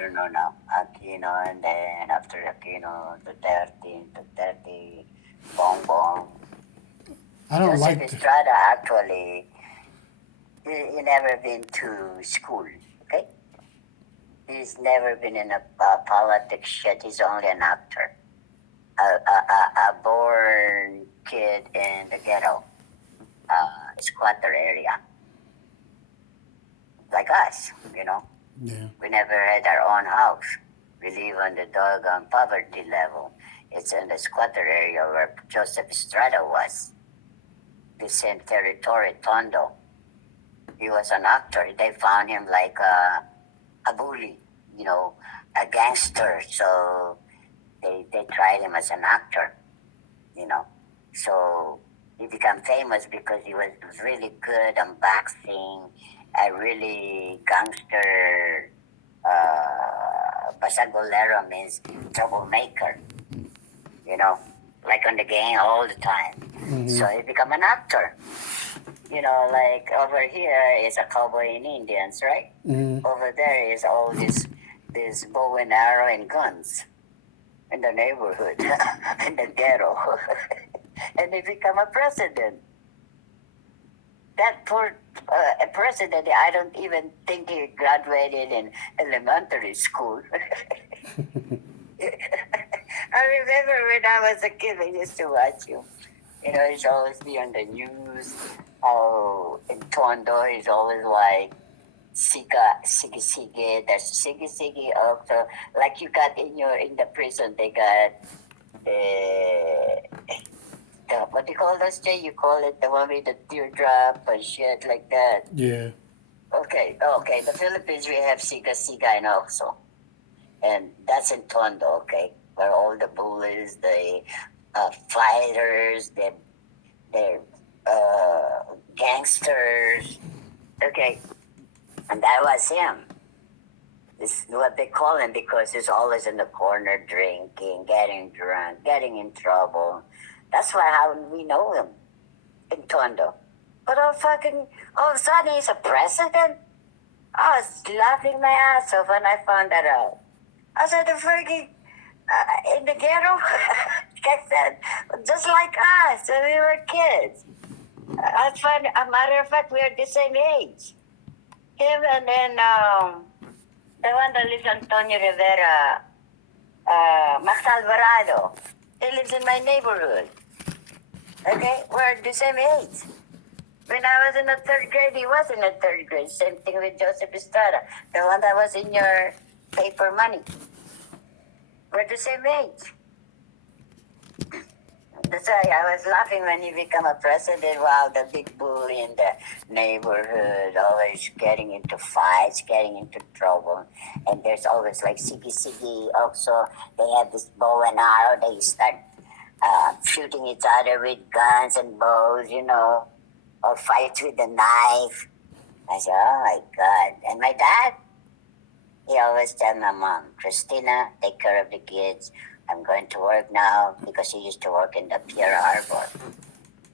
don't know now. Aquino, and then after Aquino, Duterte, Bongbong. I don't Joseph like. Estrada actually, he never been to school, okay? He's never been in a politics yet. He's only an actor. A born kid in the ghetto, squatter area. Like us, you know. Yeah. We never had our own house. We live on the doggone poverty level. It's in the squatter area where Joseph Estrada was. The same territory, Tondo. He was an actor. They found him like a bully, you know, a gangster. So they tried him as an actor, you know. So he became famous because he was really good on boxing, a really gangster. Basagolero means troublemaker, you know, like on the gang all the time. Mm-hmm. So he become an actor. You know, like over here is a cowboy and Indians, right? Mm-hmm. Over there is all this bow and arrow and guns in the neighborhood, in the ghetto. And he become a president. That poor president, I don't even think he graduated in elementary school. I remember when I was a kid, I used to watch him. You know, he's always be on the news. Oh, in Tondo, he's always like Sige Sige. There's Sige Sige also. Like you got in the prison, they got what do you call those, Jay? You call it the one with the teardrop and shit like that. Yeah. Okay. The Philippines, we have Siga Siga and also. And that's in Tondo, okay? Where all the bullies, the fighters, the gangsters, okay? And that was him. This is what they call him because he's always in the corner drinking, getting drunk, getting in trouble. That's why how we know him in Tondo. But all of a sudden he's a president? I was laughing my ass off when I found that out. I said, the freaking, in the ghetto, I said, just like us when we were kids. I find, a matter of fact, we are the same age. Him and then the one that lives Antonio Rivera, Max Alvarado. He lives in my neighborhood. Okay, we're the same age. When I was in the third grade, he was in the third grade. Same thing with Joseph Estrada, the one that was in your paper money. We're the same age. That's why I was laughing when he became a president. Wow, the big bully in the neighborhood, always getting into fights, getting into trouble. And there's always like Sige Sige also. They have this bow and arrow. They start shooting each other with guns and bows, you know, or fights with a knife. I said, oh my God. And my dad, he always tell my mom, Christina, take care of the kids. I'm going to work now because he used to work in the Pier Harbor.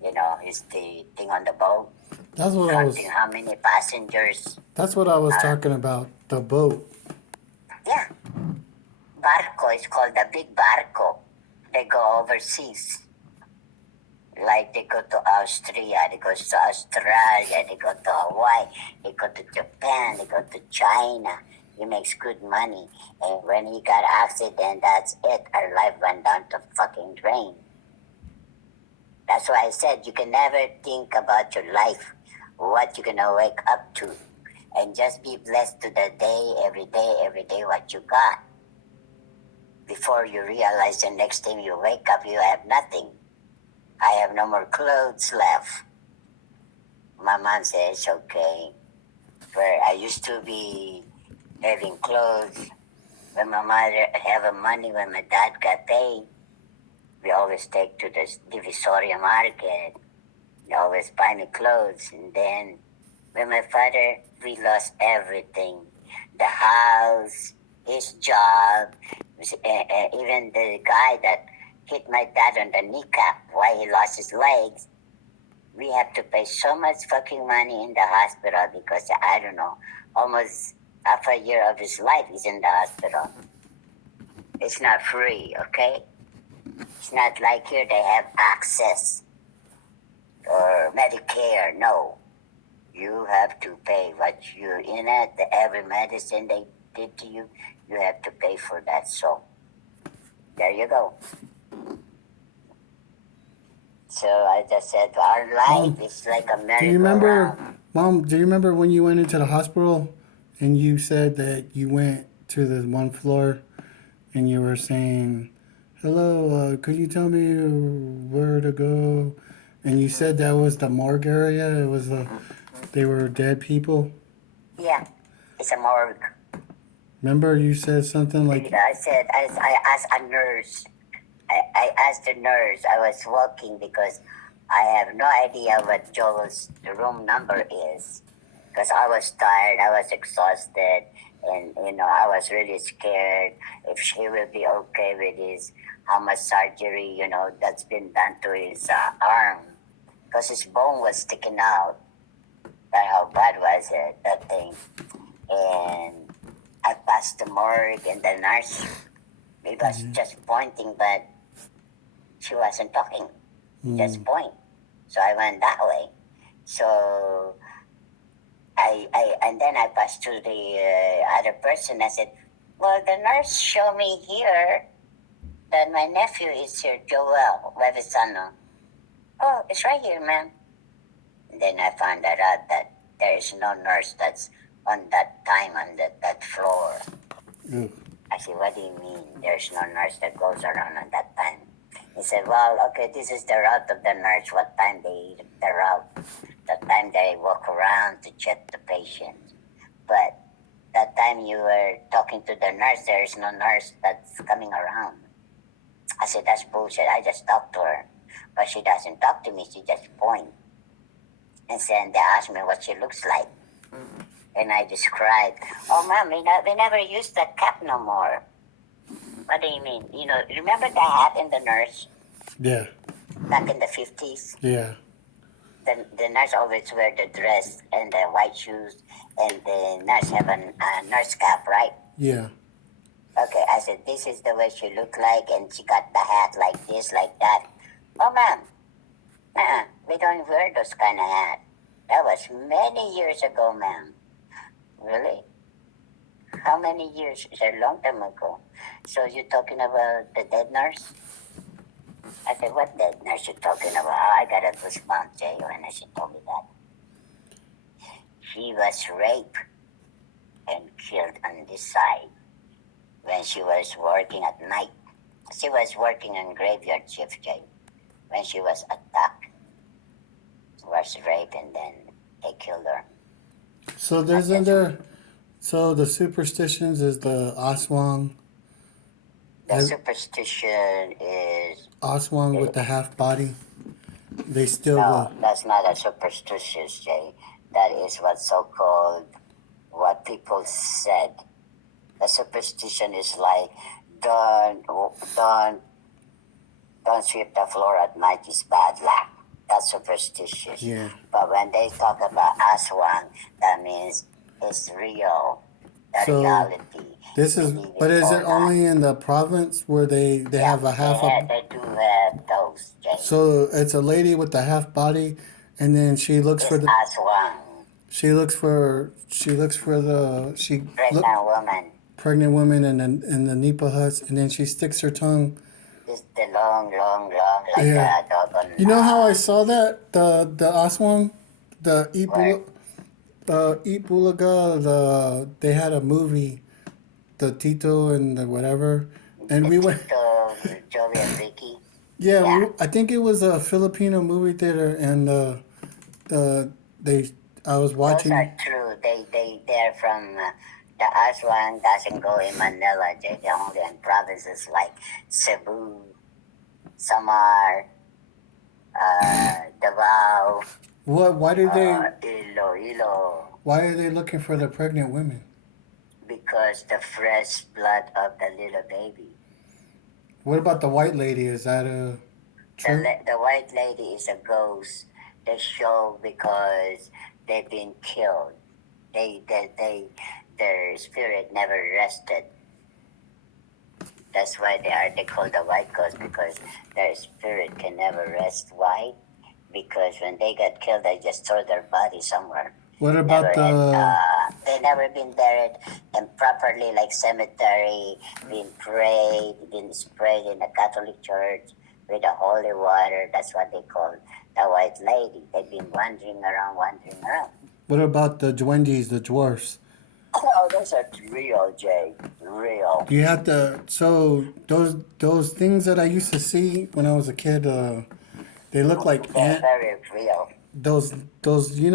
You know, he's the thing on the boat. That's what I was. Counting how many passengers. That's what I was talking about. The boat. Yeah. Barco is called the big barco. They go overseas. Like they go to Austria, they go to Australia, they go to Hawaii, they go to Japan, they go to China. He makes good money. And when he got accident, that's it. Our life went down to fucking drain. That's why I said you can never think about your life, what you're gonna wake up to. And just be blessed to the every day, what you got. Before you realize the next time you wake up, you have nothing. I have no more clothes left. My mom says, okay. Where I used to be having clothes. When my mother have money, when my dad got paid, we always take to the Divisoria market. They always buy me clothes. And then when my father, we lost everything. The house, his job, even the guy that hit my dad on the kneecap why he lost his legs. We have to pay so much fucking money in the hospital because, I don't know, almost half a year of his life is in the hospital. It's not free, okay? It's not like here they have access or Medicare. No. You have to pay what you're in it. Every medicine they did to you, you have to pay for that. So, there you go. So I just said, our life is like a Do you remember, merry-go-round. Mom? Do you remember when you went into the hospital and you said that you went to the one floor and you were saying, "Hello, could you tell me where to go?" And you said that was the morgue area. It was they were dead people. Yeah, it's a morgue. Remember you said something like, I said, I asked a nurse. I asked the nurse. I was walking because I have no idea what Joel's room number is. Because I was tired, I was exhausted, and I was really scared if she will be okay with his how much surgery that's been done to his arm, because his bone was sticking out. But how bad was it, that thing? And I passed the morgue, and the nurse was just pointing, but she wasn't talking. Just point. So I went that way. So and then I passed to the other person. I said, well, the nurse showed me here that my nephew is here, Joel Juevesano. Oh, it's right here, ma'am. And then I found out that there is no nurse that's on that time on that floor. I said, what do you mean there's no nurse that goes around on that time? He said, well, okay, this is the route of the nurse, what time they eat the route, the time they walk around to check the patient. But that time you were talking to the nurse, there is no nurse that's coming around. I said, that's bullshit. I just talked to her. But she doesn't talk to me, she just points. And then they asked me what she looks like. And I described, oh, ma'am, we never use that cap no more. What do you mean? Remember the hat in the nurse? yeah, Back in the 50s? yeah. The nurse always wear the dress and the white shoes, and the nurse have a nurse cap, right? Yeah. Okay, I said, this is the way she looked like, and she got the hat like this, like that. Oh, ma'am, we don't wear those kind of hat. That was many years ago, ma'am. Really? How many years? It's a long time ago. So you're talking about the dead nurse? I said, what dead nurse you talking about? Oh, I got a goosebump, Jay, when she told me that. She was raped and killed on this side when she was working at night. She was working on graveyard shift, Jay. When she was attacked, was raped, and then they killed her. So there's under, so the superstitions is the Aswang. The superstition is... Aswang with the half body. They still No, that's not a superstitious, Jay. That is what so-called, what people said. The superstition is like, don't sweep the floor at night, is bad luck. That's superstitious. Yeah. But when they talk about Aswang, that means it's real, the reality. This is, but is it only in the province where they have a half They do have those, Jay. So it's a lady with a half body, and then she looks for the. Aswang. She looks for the Pregnant woman woman. in the Nipa huts, and then she sticks her tongue. It's the long, like that dog on... You know how I saw that the Aswang, the Eat Bulaga, they had a movie, the Tito and the whatever, and we went. Tito, Joey and Ricky. Yeah. I think it was a Filipino movie theater, and I was watching. Those are true. They're from the Aswan doesn't go in Manila. They're only in provinces like Cebu, Samar, Davao. What? Why do they? Iloilo. Why are they looking for the pregnant women? Because the fresh blood of the little baby. What about the white lady? Is that true? The white lady is a ghost. They show because they've been killed. their spirit never rested. That's why they called the white ghosts, because their spirit can never rest. Why? Because when they got killed, they just throw their body somewhere. What Never about had, the? they never been buried and properly, like cemetery, been prayed, been sprayed in the Catholic Church with the holy water. That's what they call the white lady. They've been wandering around, wandering around. What about the duendes, the dwarfs? Oh, those are real, Jay. Real. You have to. So those things that I used to see when I was a kid, they look like They're ant. very real. Those you know.